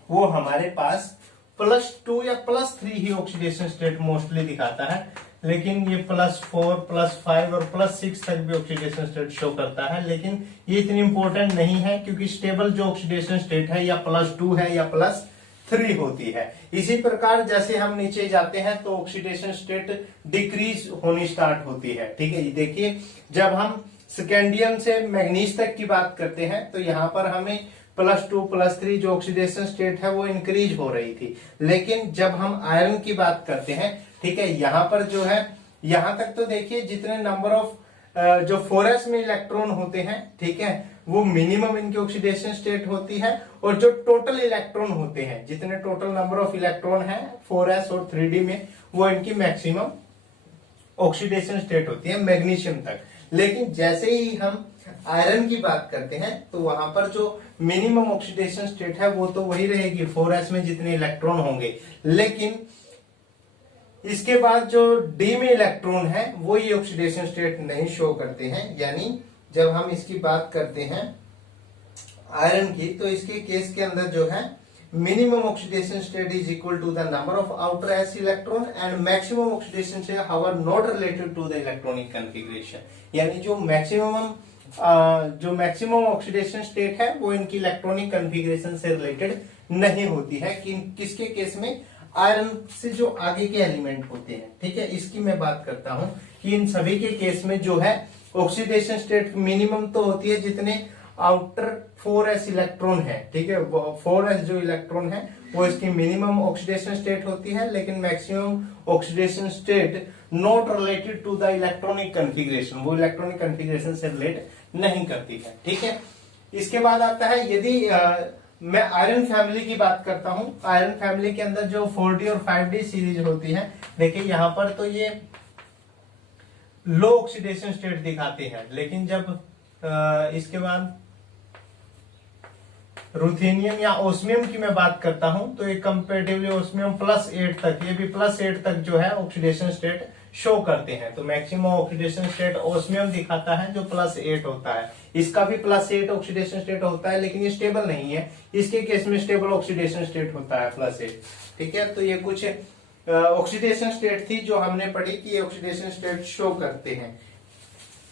वो हमारे पास +2 या +3 ही ऑक्सीडेशन स्टेट मोस्टली दिखाता है, लेकिन ये +4, +5 और +6 तक भी ऑक्सीडेशन स्टेट शो करता है। लेकिन ये इतनी इंपॉर्टेंट नहीं है क्योंकि स्टेबल जो ऑक्सीडेशन स्टेट है या +2 है या +3 होती है। इसी प्रकार जैसे हम नीचे जाते हैं तो ऑक्सीडेशन स्टेट डिक्रीज होनी स्टार्ट होती है। ठीक है, ये देखिए जब हम स्कैंडियम से मैग्नीज तक की बात करते हैं तो यहाँ पर हमें +2, +3 जो ऑक्सीडेशन स्टेट है वो इंक्रीज हो रही थी, लेकिन जब हम आयरन की बात करते हैं, ठीक है, यहाँ पर जो है यहाँ तक तो देखिए जितने नंबर ऑफ जो 4s में इलेक्ट्रॉन होते हैं, ठीक है, वो मिनिमम इनकी ऑक्सीडेशन स्टेट होती है, और जो टोटल इलेक्ट्रॉन होते हैं, जितने टोटल नंबर ऑफ इलेक्ट्रॉन है 4s और 3d में, वो इनकी मैक्सिमम ऑक्सीडेशन स्टेट होती है मैग्नीशियम तक। लेकिन जैसे ही हम आयरन की बात करते हैं तो वहां पर जो मिनिमम ऑक्सीडेशन स्टेट है वो तो वही रहेगी 4s में जितने इलेक्ट्रॉन होंगे, लेकिन इसके बाद जो डी में इलेक्ट्रॉन है वो ये ऑक्सीडेशन स्टेट नहीं शो करते हैं। यानी जब हम इसकी बात करते हैं आयरन की तो इसके केस के अंदर जो है minimum oxidation state is equal to the number of outer s electron and maximum oxidation state however not related to the electronic configuration. यानी जो मैक्सिमम ऑक्सीडेशन स्टेट है वो इनकी इलेक्ट्रॉनिक कॉन्फ़िगरेशन से रिलेटेड नहीं होती है। किसके केस में? आयरन से जो आगे के एलिमेंट होते हैं, ठीक है, इसकी मैं बात करता हूं कि इन सभी के केस में जो है ऑक्सीडेशन स्टेट मिनिमम तो होती है जितने आउटर 4s इलेक्ट्रॉन है, ठीक है, 4s जो इलेक्ट्रॉन है वो इसकी मिनिमम ऑक्सीडेशन स्टेट होती है, लेकिन maximum oxidation state not related to the electronic configuration, वो इलेक्ट्रॉनिक कॉन्फ़िगरेशन से रिलेट नहीं करती है, ठीक है। इसके बाद आता है यदि मैं आयरन फैमिली की बात करता हूं, आयरन फैमिली के अंदर जो 4d और 5d सीरीज होती है, देखिए यहां पर तो ये लो ऑक्सीडेशन स्टेट दिखाते हैं, लेकिन जब इसके बाद रुथेनियम या ओस्मियम की मैं बात करता हूं तो ये कंपेरेटिवली ओस्मियम +8 तक, ये भी +8 तक जो है ऑक्सीडेशन स्टेट शो करते हैं। तो मैक्सिमम ऑक्सीडेशन स्टेट ओस्मियम दिखाता है जो +8 होता है, इसका भी +8 ऑक्सीडेशन स्टेट होता है, लेकिन ये स्टेबल नहीं है, इसके केस में स्टेबल ऑक्सीडेशन स्टेट होता है +8, ठीक है। तो ये कुछ ऑक्सीडेशन स्टेट थी जो हमने पढ़ी कि ये ऑक्सीडेशन स्टेट शो करते हैं।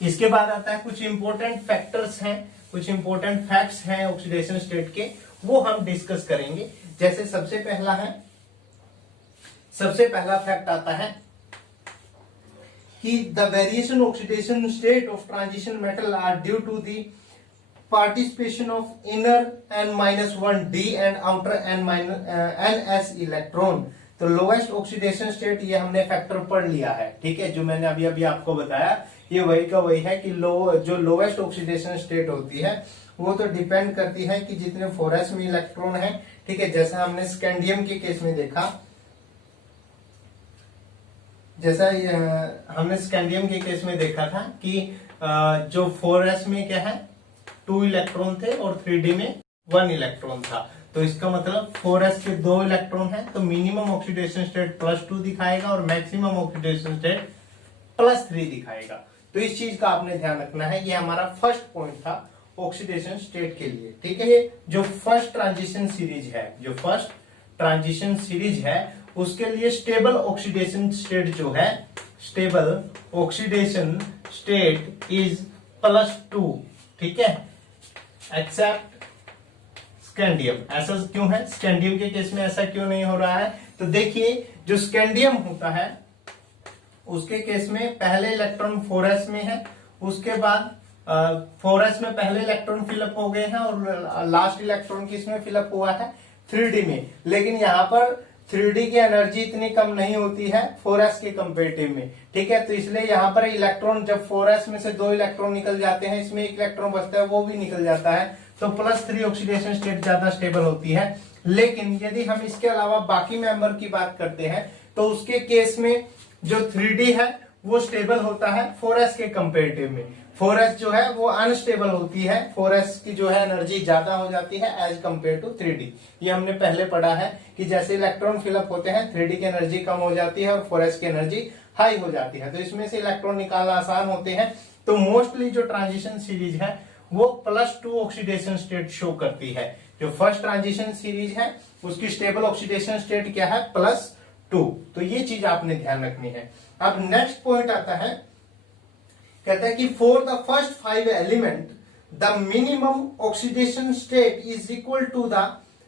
इसके बाद आता है कुछ इंपॉर्टेंट फैक्टर्स हैं, कुछ इंपॉर्टेंट फैक्ट्स हैं ऑक्सीडेशन स्टेट के, वो हम डिस्कस करेंगे। जैसे सबसे पहला फैक्ट आता है कि the variation oxidation state of transition metal are due to the participation of inner n-1d and outer ns electron. तो लोएस्ट ऑक्सीडेशन स्टेट ये हमने फैक्टर पढ़ लिया है, ठीक है, जो मैंने अभी आपको बताया ये वही का वही है कि जो लोएस्ट ऑक्सीडेशन स्टेट होती है वो तो डिपेंड करती है कि जितने 4s में इलेक्ट्रॉन है, ठीक है, जैसा हमने स्कैंडियम के केस में देखा, हमने स्कैंडियम के केस में देखा था कि जो 4s में क्या है 2 इलेक्ट्रॉन थे और 3d में 1 इलेक्ट्रॉन था। तो इसका मतलब 4s के 2 इलेक्ट्रॉन है तो मिनिमम ऑक्सीडेशन स्टेट +2 दिखाएगा और मैक्सिमम ऑक्सीडेशन स्टेट +3 दिखाएगा। तो इस चीज का आपने ध्यान रखना है, ये हमारा फर्स्ट पॉइंट था ऑक्सीडेशन स्टेट के लिए, ठीक है। ये जो फर्स्ट ट्रांजिशन सीरीज है उसके लिए स्टेबल ऑक्सीडेशन स्टेट जो है, स्टेबल ऑक्सीडेशन स्टेट इज +2, ठीक है, एक्सेप्ट स्कैंडियम। ऐसा क्यों है, स्कैंडियम के केस में ऐसा क्यों नहीं हो रहा है? तो देखिए जो स्कैंडियम होता है उसके केस में पहले इलेक्ट्रॉन 4s में है, उसके बाद 4s में पहले इलेक्ट्रॉन फिलअप हो गए हैं और लास्ट इलेक्ट्रॉन किसमें फिलअप हुआ है 3d में, लेकिन यहाँ पर 3d की एनर्जी इतनी कम नहीं होती है 4s के कंपेरेटिव में, ठीक है। तो इसलिए यहाँ पर इलेक्ट्रॉन जब 4s में से 2 इलेक्ट्रॉन निकल जाते हैं, इसमें 1 इलेक्ट्रॉन बचता है वो भी निकल जाता है, तो +3 ऑक्सीडेशन स्टेट ज्यादा स्टेबल होती है। लेकिन यदि हम इसके अलावा बाकी मेंबर की बात करते हैं तो उसके केस में जो 3d है वो स्टेबल होता है 4s के कंपेरेटिव में। 4s जो है वो अनस्टेबल होती है, 4s की जो है एनर्जी ज्यादा हो जाती है एज कंपेयर टू 3d। ये हमने पहले पढ़ा है कि जैसे इलेक्ट्रॉन फिलअप होते हैं 3d की एनर्जी कम हो जाती है और 4s की एनर्जी हाई हो जाती है, तो इसमें से इलेक्ट्रॉन निकालना आसान होते हैं। तो मोस्टली जो ट्रांजिशन सीरीज है वो +2 ऑक्सीडेशन स्टेट शो करती है। जो फर्स्ट ट्रांजिशन सीरीज है उसकी स्टेबल ऑक्सीडेशन स्टेट क्या है +2, तो ये चीज आपने ध्यान रखनी है। अब नेक्स्ट पॉइंट आता है, कहता है कि for the first 5 element the minimum oxidation state is equal to the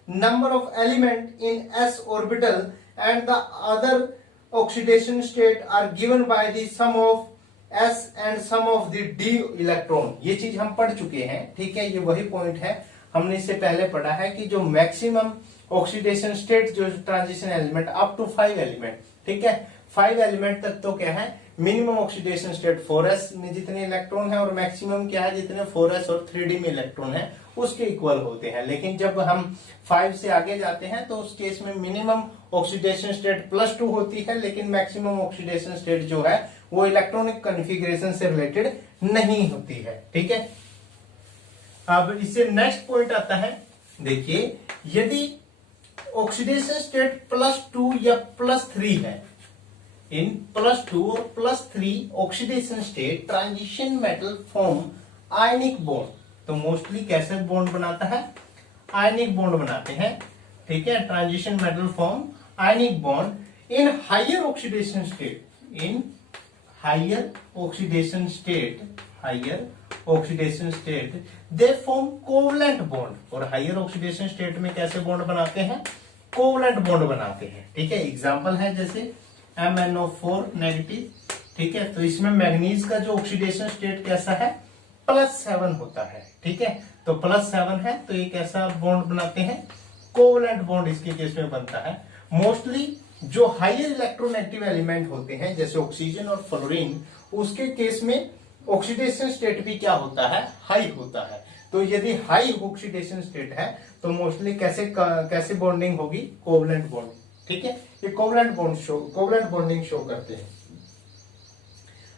number of element in s orbital and the other oxidation state are given by the sum of s and sum of the d electron. ये चीज हम पढ़ चुके हैं, ठीक है, ये वही पॉइंट है, हमने इससे पहले पढ़ा है कि जो मैक्सिमम ऑक्सीडेशन स्टेट जो transition element up to 5 element, ठीक है, 5 एलिमेंट तक तो क्या है मिनिमम ऑक्सीडेशन स्टेट 4s में जितने इलेक्ट्रॉन है और मैक्सिमम क्या है जितने 4s और 3d में इलेक्ट्रॉन है उसके इक्वल होते हैं। लेकिन जब हम 5 से आगे जाते हैं तो उस केस में मिनिमम ऑक्सीडेशन स्टेट +2 होती है, लेकिन मैक्सिमम ऑक्सीडेशन स्टेट जो है वो इलेक्ट्रॉनिक कॉन्फ़िगरेशन से रिलेटेड नहीं होती है, ठीक है। अब इससे नेक्स्ट पॉइंट आता है, देखिए यदि ऑक्सीडेशन स्टेट +2 या +3 है, इन +2 और +3 oxidation state transition metal form ionic bond. तो मोस्टली कैसे बॉन्ड बनाता है, आयनिक बॉन्ड बनाते हैं, ठीक है, transition metal form ionic bond in higher oxidation state, in higher oxidation state they form covalent bond. और हायर ऑक्सीडेशन स्टेट में कैसे बॉन्ड बनाते हैं, कोवलेंट बॉन्ड बनाते हैं। ठीक है, एग्जांपल है जैसे MnO4 नेगेटिव। ठीक है, तो इसमें मैग्नीज का जो ऑक्सीडेशन स्टेट कैसा है, +7 होता है। ठीक है, तो +7 है तो ये कैसा बॉन्ड बनाते हैं, कोवलेंट बॉन्ड इसके केस में बनता है। मोस्टली जो हाईयर इलेक्ट्रोनेगेटिव एलिमेंट होते हैं जैसे ऑक्सीजन और फ्लोरीन, उसके केस में ऑक्सीडेशन स्टेट भी क्या होता है, हाई होता है। तो यदि हाई ऑक्सीडेशन स्टेट है तो मोस्टली कैसे बॉन्डिंग होगी, कोवलेंट बॉन्ड। ठीक है, ये कोवलेंट बॉन्डिंग शो करते हैं।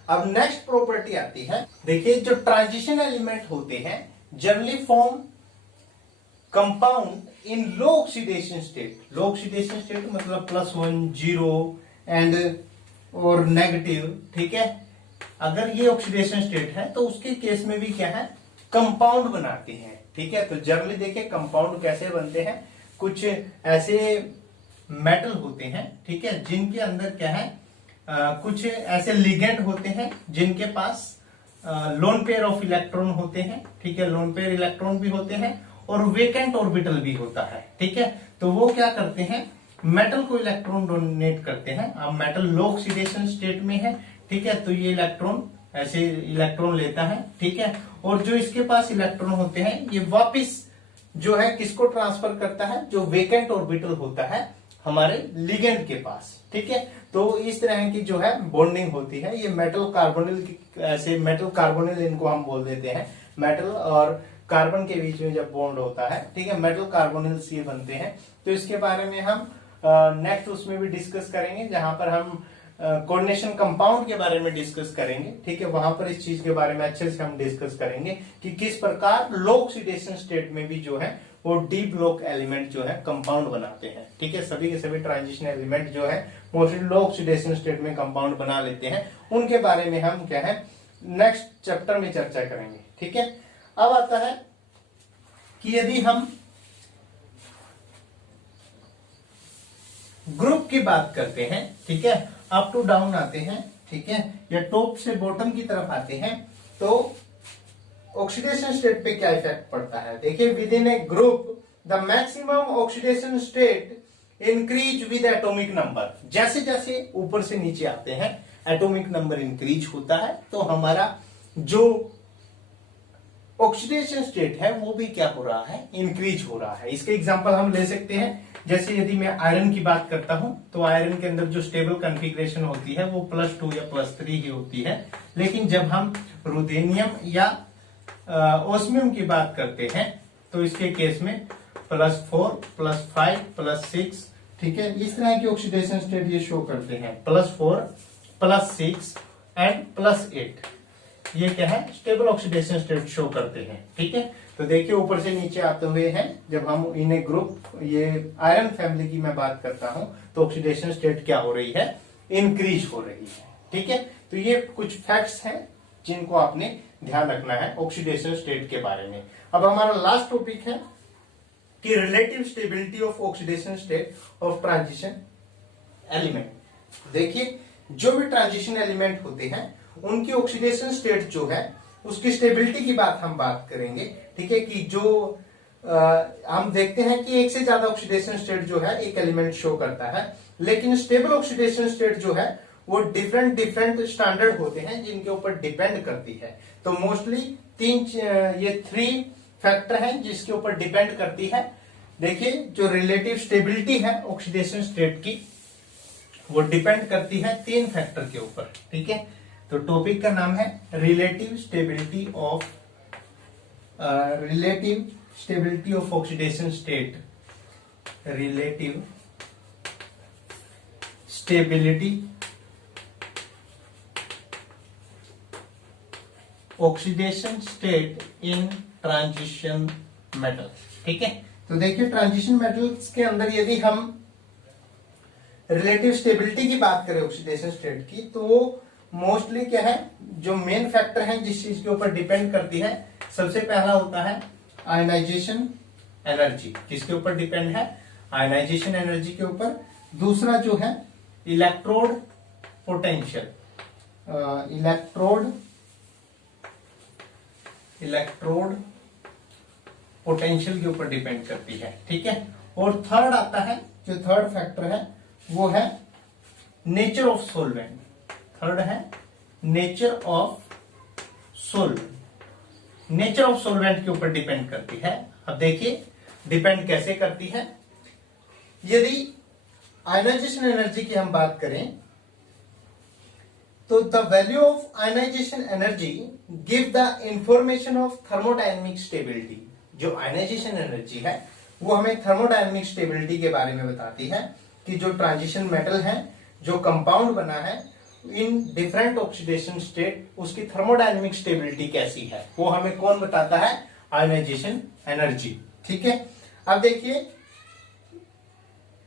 अब नेक्स्ट प्रॉपर्टी आती है, देखिए जो ट्रांजिशन एलिमेंट होते हैं generally form compound in low oxidation state. Low oxidation state मतलब +1 0 एंड और नेगेटिव। ठीक है, अगर ये ऑक्सीडेशन स्टेट है तो उसके केस में भी क्या है, कंपाउंड बनाते हैं। ठीक है, तो जनरली देखिए कंपाउंड कैसे बनते हैं, कुछ ऐसे मेटल होते हैं, ठीक है, जिनके अंदर क्या है, कुछ ऐसे लिगेंड होते हैं जिनके पास लोन पेयर ऑफ इलेक्ट्रॉन होते हैं। ठीक है, लोन पेयर इलेक्ट्रॉन भी होते हैं और वेकेंट ऑर्बिटल भी होता है। ठीक है, तो वो क्या करते हैं, मेटल को इलेक्ट्रॉन डोनेट करते हैं। अब मेटल लो ऑक्सीडेशन स्टेट में है, ठीक है, तो ये इलेक्ट्रॉन ऐसे इलेक्ट्रॉन लेता है। ठीक है, और जो इसके पास इलेक्ट्रॉन होते हैं ये वापिस जो है किसको ट्रांसफर करता है, जो वेकेंट ऑर्बिटल होता है हमारे लिगेंड के पास। ठीक है, तो इस तरह की जो है बॉन्डिंग होती है। ये मेटल कार्बोनिल की, ऐसे मेटल कार्बोनिल इनको हम बोल देते हैं। मेटल और कार्बन के बीच में जब बॉन्ड होता है, ठीक है, मेटल कार्बोनिल्स ये बनते हैं। तो इसके बारे में हम नेक्स्ट उसमें भी डिस्कस करेंगे, जहां पर हम कोऑर्डिनेशन कंपाउंड के बारे में डिस्कस करेंगे। ठीक है, वहां पर इस चीज के बारे में अच्छे से हम डिस्कस करेंगे कि किस प्रकार लो ऑक्सीडेशन स्टेट में भी जो है वो डी ब्लॉक एलिमेंट जो है कंपाउंड बनाते हैं। ठीक है, सभी के सभी ट्रांजिशन एलिमेंट जो है मोस्टली लो ऑक्सीडेशन स्टेट में कंपाउंड बना लेते हैं। उनके बारे में हम क्या है नेक्स्ट चैप्टर में चर्चा करेंगे। ठीक है, अब आता है कि यदि हम ग्रुप की बात करते हैं, ठीक है, अप टू डाउन आते हैं, ठीक है, या टॉप से बॉटम की तरफ आते हैं, तो ऑक्सीडेशन स्टेट पे क्या इफेक्ट पड़ता है। देखिए, with in A group the maximum oxidation state increase with atomic number. जैसे जैसे ऊपर से नीचे आते हैं एटॉमिक नंबर इंक्रीज होता है, तो हमारा जो ऑक्सीडेशन स्टेट है वो भी क्या हो रहा है, इंक्रीज हो रहा है। इसके एग्जांपल हम ले सकते हैं, जैसे यदि मैं आयरन की बात करता हूं तो आयरन के अंदर जो स्टेबल कॉन्फ़िगरेशन होती है वो +2 या +3 ही होती है। लेकिन जब हम रुथेनियम या ओस्मियम की बात करते हैं तो इसके केस में +4 +5 +6, ठीक है, इस तरह की ऑक्सीडेशन स्टेट ये शो करते हैं। +4 +6 एंड +8 ये क्या है, स्टेबल ऑक्सीडेशन स्टेट शो करते हैं। ठीक है, तो देखिए ऊपर से नीचे आते हुए हैं, जब हम इन ए ग्रुप, ये आयरन फैमिली की मैं बात करता हूं, तो ऑक्सीडेशन स्टेट क्या हो रही है, इंक्रीज हो रही है। ठीक है, तो ये कुछ फैक्ट्स हैं जिनको आपने ध्यान रखना है ऑक्सीडेशन स्टेट के बारे में। अब हमारा लास्ट टॉपिक है कि relative stability of oxidation state of transition element. देखिए, जो भी ट्रांजिशन एलिमेंट होते हैं उनकी ऑक्सीडेशन स्टेट जो है उसकी स्टेबिलिटी की हम बात करेंगे। ठीक है, कि जो हम देखते हैं कि एक से ज्यादा ऑक्सीडेशन स्टेट जो है एक एलिमेंट शो करता है, लेकिन स्टेबल ऑक्सीडेशन स्टेट जो है वो डिफरेंट स्टैंडर्ड होते हैं जिनके ऊपर डिपेंड करती है। तो मोस्टली ये 3 फैक्टर हैं जिसके ऊपर डिपेंड करती है। देखिए, जो रिलेटिव स्टेबिलिटी है ऑक्सीडेशन स्टेट की वो डिपेंड करती है 3 फैक्टर के ऊपर। ठीक है, तो टॉपिक का नाम है relative stability of oxidation state. Relative stability oxidation state in transition metal. ठीक है, तो देखिए ट्रांजिशन मेटल्स के अंदर यदि हम रिलेटिव स्टेबिलिटी की बात करें ऑक्सीडेशन स्टेट की, तो वो मोस्टली क्या है, जो मेन फैक्टर है जिस चीज के ऊपर डिपेंड करती है, सबसे पहला होता है आयनाइजेशन एनर्जी। किसके ऊपर डिपेंड है, आयनाइजेशन एनर्जी के ऊपर। दूसरा जो है इलेक्ट्रोड पोटेंशियल, इलेक्ट्रोड पोटेंशियल के ऊपर डिपेंड करती है। ठीक है, और थर्ड आता है, जो थर्ड फैक्टर है वो है नेचर ऑफ सोलवेंट। थर्ड है nature of solvent. Nature of solvent के ऊपर डिपेंड करती है। अब देखिए डिपेंड कैसे करती है। यदि आयनाइजेशन एनर्जी की हम बात करें तो the value of ionisation energy give the information of thermodynamic stability. जो आयनाइजेशन एनर्जी है वो हमें थर्मोडायनेमिक स्टेबिलिटी के बारे में बताती है कि जो ट्रांजिशन मेटल है, जो कंपाउंड बना है इन डिफरेंट ऑक्सीडेशन स्टेट, उसकी थर्मोडायनेमिक स्टेबिलिटी कैसी है, वो हमें कौन बताता है? Ionisation energy. ठीक है, अब देखिए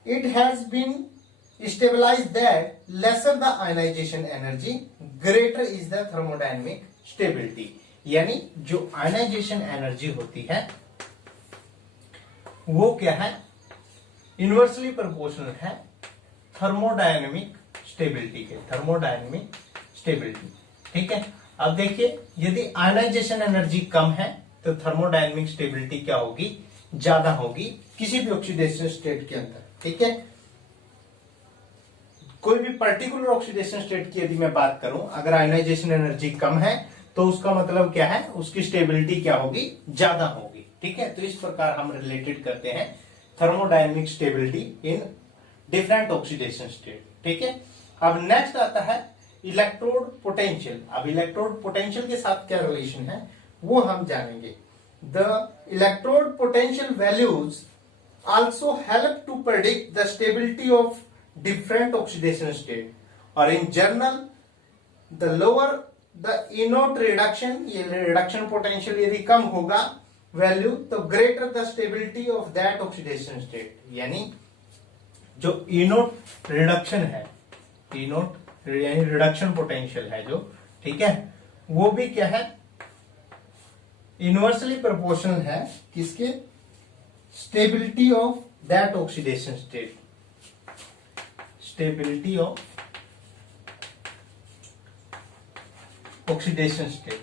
it has been stabilized that lesser the ionization energy, greater is the thermodynamic stability। यानी जो आयनाइजेशन एनर्जी होती है वो क्या है? इनवर्सली प्रोपोर्शनल है थर्मोडायनेमिक स्टेबिलिटी के। थर्मोडायनेमिक स्टेबिलिटी, ठीक है। अब देखिए यदि आयनाइजेशन एनर्जी कम है तो थर्मोडायनेमिक स्टेबिलिटी क्या होगी? ज्यादा होगी किसी भी ऑक्सीडेशन स्टेट के अंदर। ठीक है, कोई भी पर्टिकुलर ऑक्सीडेशन स्टेट की यदि मैं बात करूं, अगर आयनाइजेशन एनर्जी कम है तो उसका मतलब क्या है? उसकी स्टेबिलिटी क्या होगी? ज्यादा होगी। ठीक है, तो इस प्रकार हम रिलेटेड करते हैं thermodynamic stability in different oxidation state. ठीक है, अब नेक्स्ट आता है इलेक्ट्रोड पोटेंशियल। अब इलेक्ट्रोड पोटेंशियल के साथ क्या रिलेशन है वो हम जानेंगे। The electrode potential values also help to predict the stability of different oxidation state, or in general the lower the E0 reduction, ये reduction potential यदि कम होगा वैल्यू तो greater the stability of that oxidation state। यानी जो E0 reduction है, E0 यानी reduction potential है जो, ठीक है, वो भी क्या है? इनवर्सली प्रोपोर्शनल है किसके? Stability of that oxidation state. Stability of oxidation state.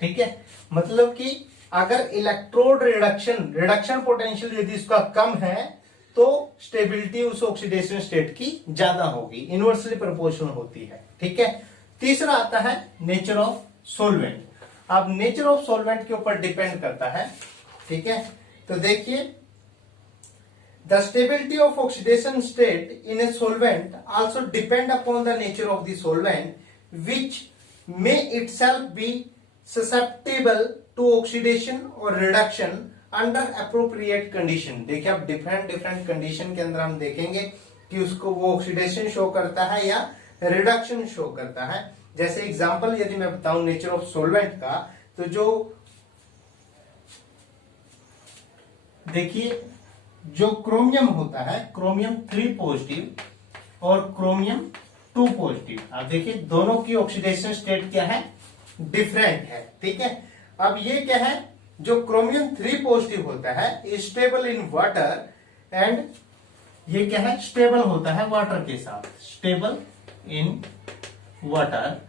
ठीक है, मतलब कि अगर इलेक्ट्रोड रिडक्शन पोटेंशियल यदि इसका कम है तो स्टेबिलिटी उस ऑक्सीडेशन स्टेट की ज्यादा होगी, इनवर्सली प्रोपोर्शनल होती है। ठीक है, तीसरा आता है नेचर ऑफ सोलवेंट। अब नेचर ऑफ सोलवेंट के ऊपर डिपेंड करता है। ठीक है, तो देखिए the stability of oxidation state in a solvent also depend upon the nature of the solvent, which may itself be susceptible to oxidation or reduction under appropriate condition। देखिए अब डिफरेंट कंडीशन के अंदर हम देखेंगे कि उसको वो ऑक्सीडेशन शो करता है या रिडक्शन शो करता है। जैसे एग्जांपल यदि मैं बताऊं नेचर ऑफ सोलवेंट का, तो जो देखिए जो क्रोमियम होता है, क्रोमियम 3 पॉजिटिव और क्रोमियम 2 पॉजिटिव, आप देखिए दोनों की ऑक्सीडेशन स्टेट क्या है? डिफरेंट है। ठीक है, अब ये क्या है? जो क्रोमियम 3 पॉजिटिव होता है स्टेबल इन वाटर, एंड ये क्या है? स्टेबल होता है वाटर के साथ। स्टेबल इन वाटर,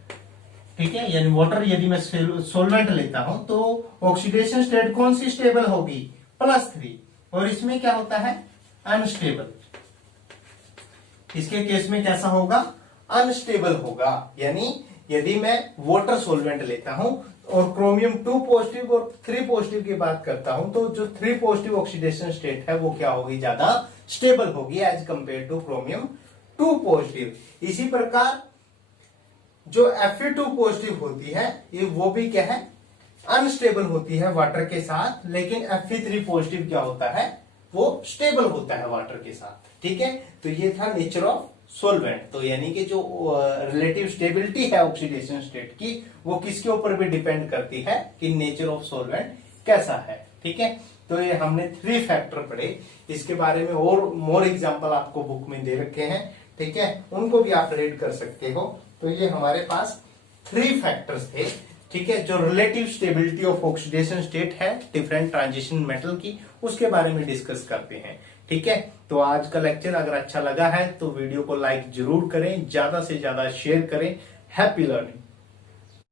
ठीक है, यानी वाटर यदि मैं सोलवेंट लेता हूं तो ऑक्सीडेशन स्टेट कौन सी स्टेबल होगी? +3। और इसमें क्या होता है? अनस्टेबल। इसके केस में कैसा होगा? अनस्टेबल होगा। यानी यदि मैं वाटर सोलवेंट लेता हूं और क्रोमियम 2 पॉजिटिव और 3 पॉजिटिव की बात करता हूं तो जो 3 पॉजिटिव ऑक्सीडेशन स्टेट है वो क्या होगी? ज्यादा स्टेबल होगी as compare to chromium 2 positive. इसी प्रकार जो Fe2 पॉजिटिव होती है ये वो भी क्या है? अनस्टेबल होती है वाटर के साथ, लेकिन Fe3 पॉजिटिव क्या होता है? वो स्टेबल होता है वाटर के साथ। ठीक है, तो ये था नेचर ऑफ सोलवेंट। तो यानी कि जो रिलेटिव स्टेबिलिटी है ऑक्सीडेशन स्टेट की वो किसके ऊपर भी डिपेंड करती है कि नेचर ऑफ सोलवेंट कैसा है। ठीक है, तो ये हमने 3 फैक्टर पढ़े। इसके बारे में और मोर एग्जांपल आपको बुक में दे रखे हैं। ठीक है, उनको भी आप रीड कर सकते हो। तो ये हमारे पास 3 फैक्टर्स थे। ठीक है, जो relative stability of oxidation state है डिफरेंट ट्रांजिशन मेटल की, उसके बारे में डिस्कस करते हैं। ठीक है, तो आज का लेक्चर अगर अच्छा लगा है तो वीडियो को लाइक जरूर करें, ज्यादा से ज्यादा शेयर करें। Happy learning.